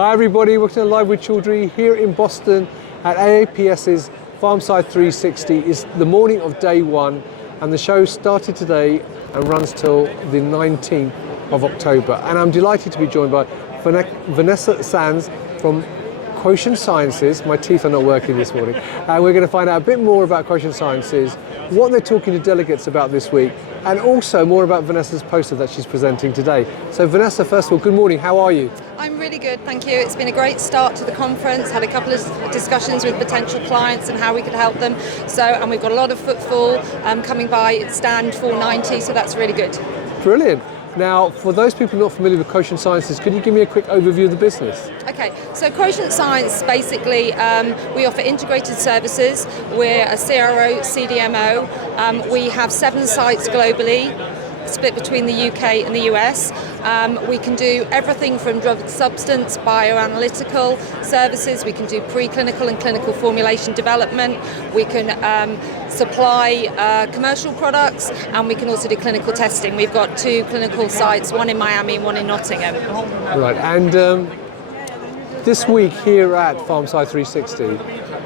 Hi everybody, welcome to Live with Chaudhry here in Boston at AAPS's Farmside 360. It's the morning of day one and the show started today and runs till the 19th of October. And I'm delighted to be joined by Vanessa Zann from Quotient Sciences. My teeth are not working this morning. And we're going to find out a bit more about Quotient Sciences, what they're talking to delegates about this week, and also more about Vanessa's poster that she's presenting today. So Vanessa, first of all, good morning, how are you? I'm really good, thank you. It's been a great start to the conference, had a couple of discussions with potential clients and how we could help them. And we've got a lot of footfall coming by. It's stand 490, so that's really good. Brilliant. Now, for those people not familiar with Quotient Sciences, could you give me a quick overview of the business? Okay, so Quotient Science, basically, we offer integrated services. We're a CRO, CDMO. We have 7 sites globally, split between the UK and the US. We can do everything from drug substance, bioanalytical services. We can do preclinical and clinical formulation development. We can supply commercial products, and we can also do clinical testing. We've got 2 clinical sites, one in Miami and one in Nottingham. Right, and this week here at Farmside 360,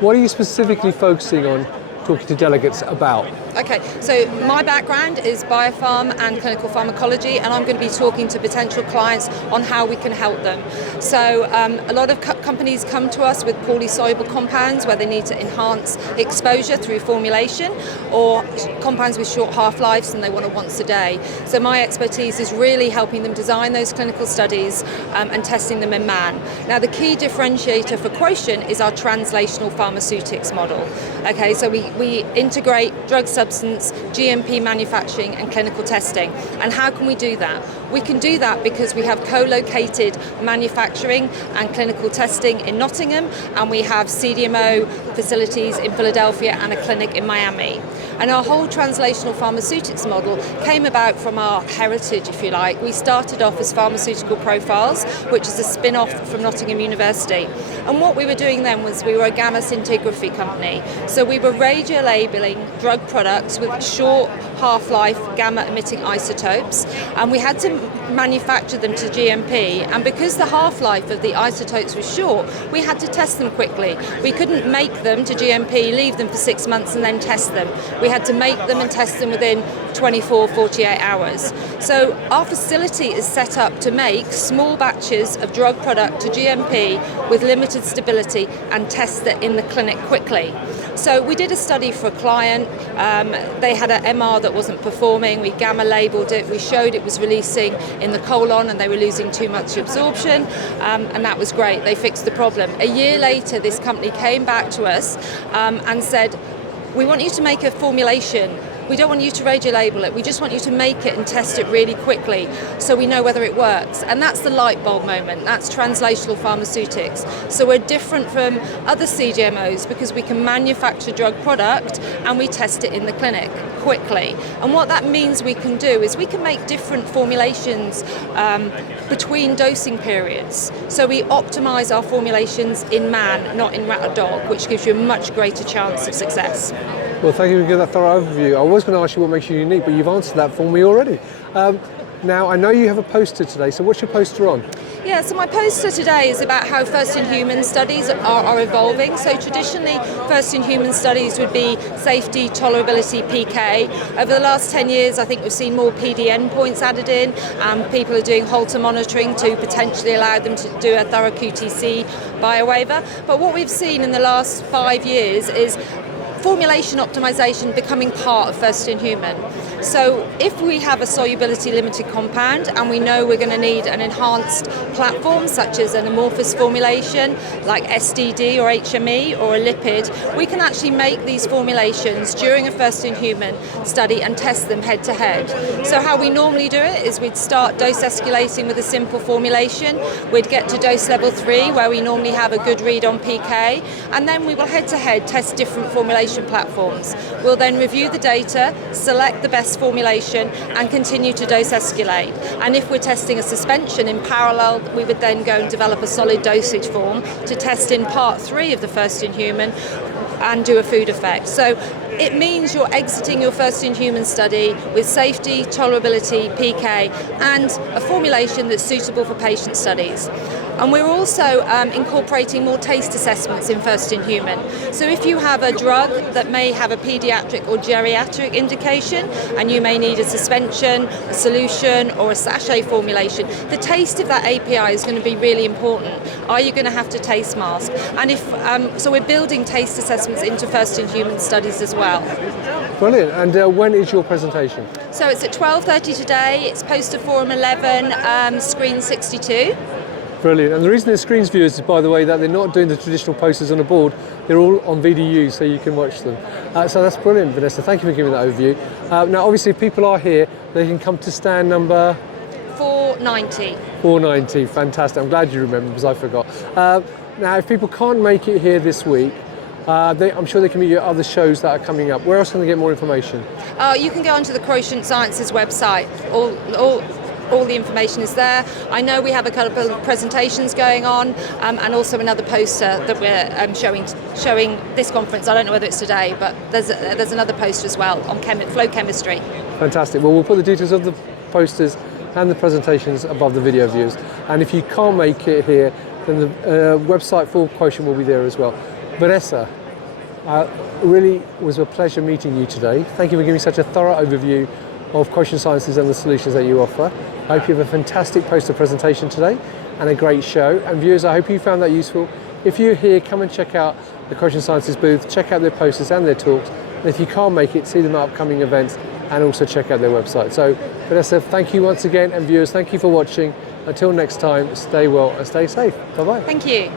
what are you specifically focusing on talking to delegates about? Okay, so my background is biopharm and clinical pharmacology, and I'm going to be talking to potential clients on how we can help them. So a lot of companies come to us with poorly soluble compounds where they need to enhance exposure through formulation, or compounds with short half-lives and they want it once a day. So my expertise is really helping them design those clinical studies and testing them in man. Now the key differentiator for Quotient is our translational pharmaceutics model. Okay, so we integrate drug substance, GMP manufacturing and clinical testing. And how can we do that? We can do that because we have co-located manufacturing and clinical testing in Nottingham, and we have CDMO facilities in Philadelphia and a clinic in Miami. And our whole translational pharmaceutics model came about from our heritage, if you like. We started off as Pharmaceutical Profiles, which is a spin-off from Nottingham University. And what we were doing then was we were a gamma scintigraphy company. So we were radio-labeling drug products with short half-life gamma-emitting isotopes, and we had to manufacture them to GMP. And because the half-life of the isotopes was short, we had to test them quickly. We couldn't make them to GMP, leave them for 6 months and then test them. We had to make them and test them within 24, 48 hours. So our facility is set up to make small batches of drug product to GMP with limited stability and test it in the clinic quickly. So we did a study for a client. They had an MR that wasn't performing. We gamma labeled it. We showed it was releasing in the colon and they were losing too much absorption, and that was great. They fixed the problem. A year later, this company came back to us and said, we want you to make a formulation. We don't want you to radio-label it. We just want you to make it and test it really quickly so we know whether it works. And that's the light bulb moment. That's translational pharmaceutics. So we're different from other CDMOs because we can manufacture drug product and we test it in the clinic quickly. And what that means we can do is we can make different formulations between dosing periods. So we optimize our formulations in man, not in rat or dog, which gives you a much greater chance of success. Well, thank you for giving that thorough overview. I was going to ask you what makes you unique, but you've answered that for me already. Now, I know you have a poster today, so what's your poster on? Yeah, so my poster today is about how first-in-human studies are evolving. So traditionally, first-in-human studies would be safety, tolerability, PK. Over the last 10 years, I think we've seen more PD endpoints added in. People are doing Holter monitoring to potentially allow them to do a thorough QTC biowaiver. But what we've seen in the last 5 years is formulation optimization becoming part of first-in-human. So if we have a solubility limited compound and we know we're going to need an enhanced platform such as an amorphous formulation like SDD or HME or a lipid, we can actually make these formulations during a first-in-human study and test them head-to-head. So how we normally do it is we'd start dose escalating with a simple formulation. We'd get to dose level 3 where we normally have a good read on PK, and then we will head-to-head test different formulation platforms. We'll then review the data, select the best formulation and continue to dose escalate. And if we're testing a suspension in parallel, we would then go and develop a solid dosage form to test in part 3 of the first-in-human and do a food effect. So it means you're exiting your first-in-human study with safety, tolerability, PK, and a formulation that's suitable for patient studies. And we're also incorporating more taste assessments in first-in-human. So if you have a drug that may have a pediatric or geriatric indication, and you may need a suspension, a solution, or a sachet formulation, the taste of that API is going to be really important. Are you going to have to taste mask? And if so, we're building taste assessments into first-in-human studies as well. Brilliant. And when is your presentation? So it's at 12:30 today. It's poster forum 11, screen 62. Brilliant. And the reason there's screens viewers is, by the way, that they're not doing the traditional posters on the board. They're all on VDU, so you can watch them. So that's brilliant, Vanessa. Thank you for giving that overview. Now, obviously, if people are here, they can come to stand number 490. 490. Fantastic. I'm glad you remember, because I forgot. Now, if people can't make it here this week, I'm sure they can meet you at other shows that are coming up. Where else can they get more information? You can go onto the Quotient Science's website. All the information is there. I know we have a couple of presentations going on, and also another poster that we're showing this conference. I don't know whether it's today, but there's another poster as well on flow chemistry. Fantastic. Well, we'll put the details of the posters and the presentations above the video views. And if you can't make it here, then the website for Quotient will be there as well. Vanessa, really was a pleasure meeting you today. Thank you for giving such a thorough overview of Quotient Sciences and the solutions that you offer. I hope you have a fantastic poster presentation today and a great show. And viewers, I hope you found that useful. If you're here, come and check out the Quotient Sciences booth, check out their posters and their talks. And if you can't make it, see them at upcoming events and also check out their website. So Vanessa, thank you once again, and viewers, thank you for watching. Until next time, stay well and stay safe. Bye-bye. Thank you.